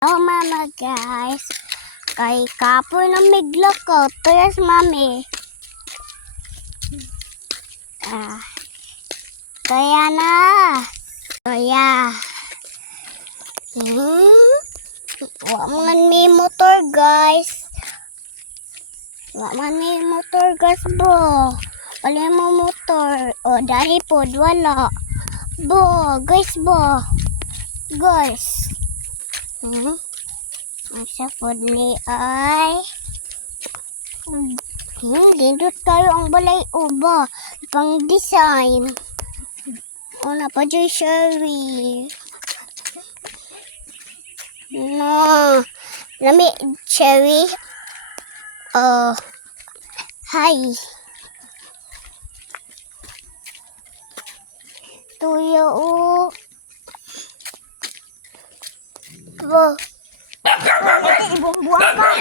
Oh, mama, guys. Kay kapoy na miglok ko. Tuyas, mami. Kaya na. Kaya. Wa man may motor, guys. Wa man may motor, guys, bo. Wala mo motor. O, dahil po, wala. Bo, guys, bo. Guys. Masa po ni ay. Lindot tayo ang balay uba. Pang design. O, pa dyan, Sherry. No. Lami, Cherry. Hi. Tuyo, Bo. Ibong buwan ka.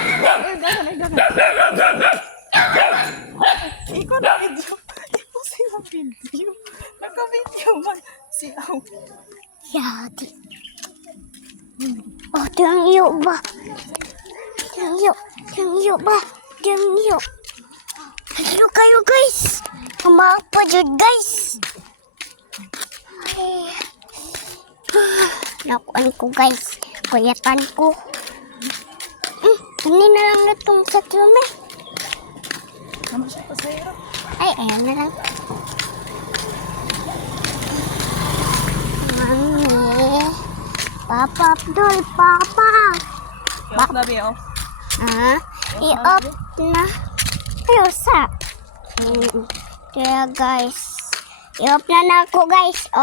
Ikaw na video. Ikaw sa'yo video. Nagka-video man. Siyaw. Yati. Oh, tiang iyo ba? Tiang iyo ba? Tiang iyo. Hello kayo, guys. Kumapa dyan, guys. Ay. Nakuan ko, guys. Kuyatan ko. Ini na lang na itong sakyo na. Naman siya pa sa'yo. Ay, ayan na lang. Mami. Papa Abdul, Papa. Yok na biyo. I-up na. Ayo, sa. Kaya, guys. I-up na ako, guys.